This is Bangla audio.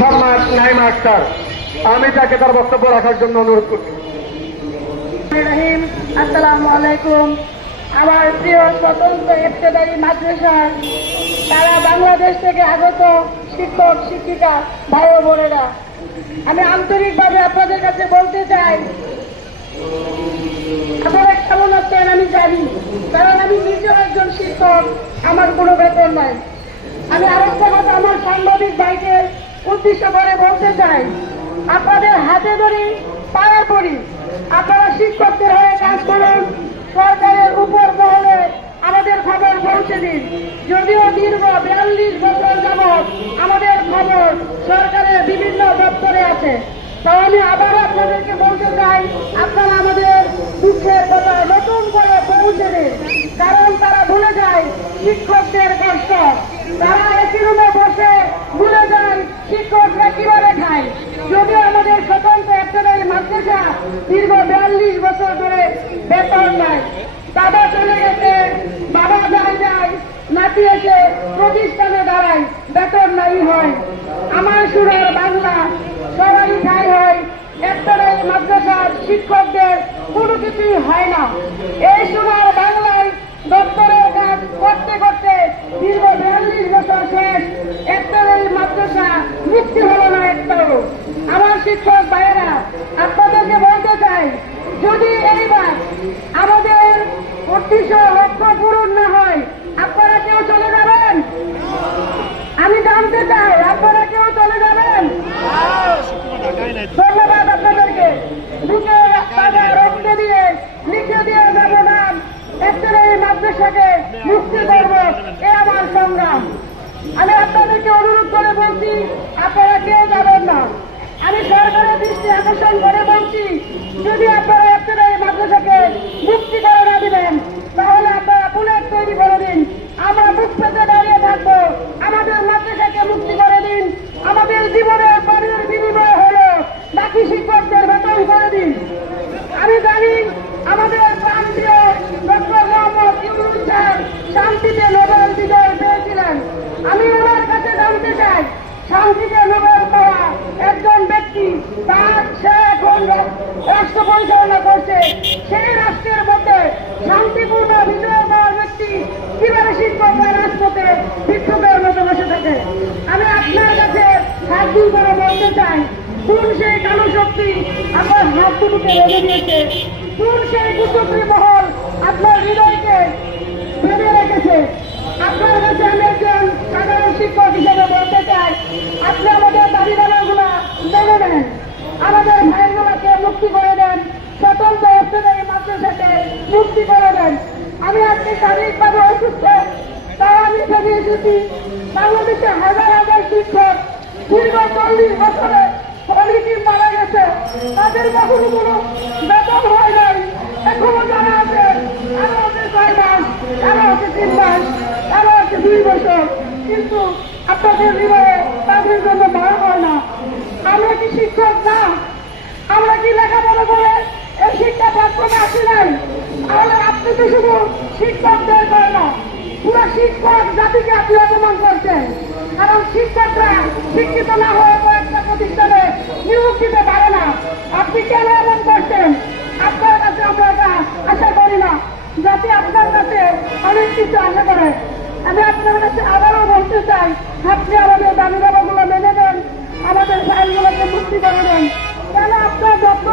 নাইমা আক্তার আমি তাকে তার বক্তব্য রাখার জন্য অনুরোধ করছি। আসসালামু আলাইকুম। আমার প্রিয় স্বতন্ত্র ইফতেদারি মাদ্রাসার তারা বাংলাদেশ থেকে আগত শিক্ষক, শিক্ষিকা, ভাই ও বোনেরা, আমি আন্তরিকভাবে আপনাদের কাছে বলতে চাই, আপনারা কেমন আছেন আমি জানি, কারণ আমি নিজেও একজন শিক্ষক, আমার কোনো বেতন নাই। আমি আরেকটা কথা, আমার সাংবাদিক ভাইকে উদ্দেশ্য করে বলতে চাই, আপনাদের হাতে ধরি পায়ে পড়ি আপনারা শিক্ষকদের হয়ে কাজ করুন, সরকারের উপর মহলে আমাদের খবর পৌঁছে দিন। যদিও দীর্ঘ বিয়াল্লিশ বছর যাবৎ আমাদের খবর সরকারের বিভিন্ন দপ্তরে আছে। তাহলে আবার আপনাদেরকে বলতে চাই, আপনারা আমাদের দুঃখের কথা নতুন করে পৌঁছে দিন কারণ তারা ভুলে যায় শিক্ষকদের কষ্ট তারা একই রুমে বসে ভুলে যায় শিক্ষকরা কীভাবে খায় যদিও আমাদের স্বতন্ত্র একটা মাদ্রাসা দীর্ঘ বিয়াল্লিশ বছর ধরে বেতন নাই দাদা চলে গেছে বাবা যায় যায় নাতি এসে প্রতিষ্ঠানে দাঁড়ায় বেতন নাই হয়। আমার সুরের বাংলা সবারই ঠাই হয়। একটাই মাদ্রাসার শিক্ষকদের কোনো কিছুই হয় না। এই সোনার বাংলায় দপ্তরের কাজ করতে করতে দীর্ঘ বিয়াল্লিশ বছর শেষ। একটাই মাদ্রাসা মুক্তি হলো না একটাও আমার শিক্ষক ভাইয়েরা, আপনাদেরকে বলতে চাই, যদি এইবার আমাদের উদ্দেশ্য লক্ষ্য পূরণ না হয় আপনারা কেউ চলে যাবেন আপনারা এ আমার সংগ্রাম। আমি আপনাদেরকে অনুরোধ করে বলছি, আপনারা কেউ যাবেন না। আমি সরকারের দৃষ্টি আকর্ষণ করে বলছি, যদি আপনারা একটা এই মাদ্রাসাকে মুক্তি করে না দিবেন তাহলে আপনারা বুলেট তৈরি করে দিন আমরা বুক পেতে দাঁড়িয়ে থাকব আমাদের মাদ্রাসাকে মুক্তি করে দিন আমাদের জীবনের পানির বিনিময় হলো বাকি শিক্ষকদের বেতন করে দিন আমি জানি আমাদের প্রান্তীয় ডক্টর মোহাম্মদ ইউনুস স্যার শান্তিতে নোবেল বিজয় পেয়েছিলেন। আমি ওনার কাছে জানতে চাই, শান্তিতে নোবেল পাওয়া একজন ব্যক্তি তার সে এখন রাষ্ট্র পরিচালনা করছে। সেই রাষ্ট্রের মধ্যে শান্তিপূর্ণ বিজয় পাওয়ার ব্যক্তি কীভাবে শিক্ষকরা রাজপথে বিক্ষোভের মতো বসে থাকে? আমি আপনার কাছে হাত দুই করে বলতে চাই, কোন সেই কালো শক্তি আপনার হাত দুটোকে রেখে দিয়েছে? কোন সেই কুচক্রী মহল আপনার হৃদয়কে বেঁধে রেখেছে। আপনার কাছে আমি একজন সাধারণ শিক্ষক হিসেবে বলতে চাই, আপনি আমাদের দাবি দাবাগুলো মেনে নেন। আমাদের ভাইগুলোকে মুক্তি করে দেন। স্বতন্ত্র অর্থনীতি মাদ্রাসাকে মুক্তি করে দেন। আমি আজকে শারীরিকভাবে অসুস্থ তাও আমি এখানে এসেছি। বাংলাদেশে হাজার হাজার শিক্ষক দীর্ঘ চল্লিশ বছরে অনেকেই মারা গেছে। তাদের কখনো কোনো বেতন হয় নাই। এখনও যারা আরও আছে তিন মাস আরও আছে দুই বছর। কিন্তু আপনাদের হৃদয়ে তাদের জন্য মারা হয় না। আমরা কি শিক্ষক না? আমরা কি লেখাপড়া করে এই শিক্ষা প্ল্যাটফর্মে আসি নাই? তাহলে আপনি তো শুধু শিক্ষকদের করে না, পুরো শিক্ষক জাতিকে আপনি অপমান করছেন। কারণ শিক্ষকরা শিক্ষিত না হয়ে অনেক কিছু আশা করে আমি আপনার কাছে আবারও বলতে চাই, আপনি আমাদের দাবি দাবাগুলো মেনে নেন, আমাদের ফাইলগুলোকে মুক্তি করে দেন। কেন আপনার যত্ন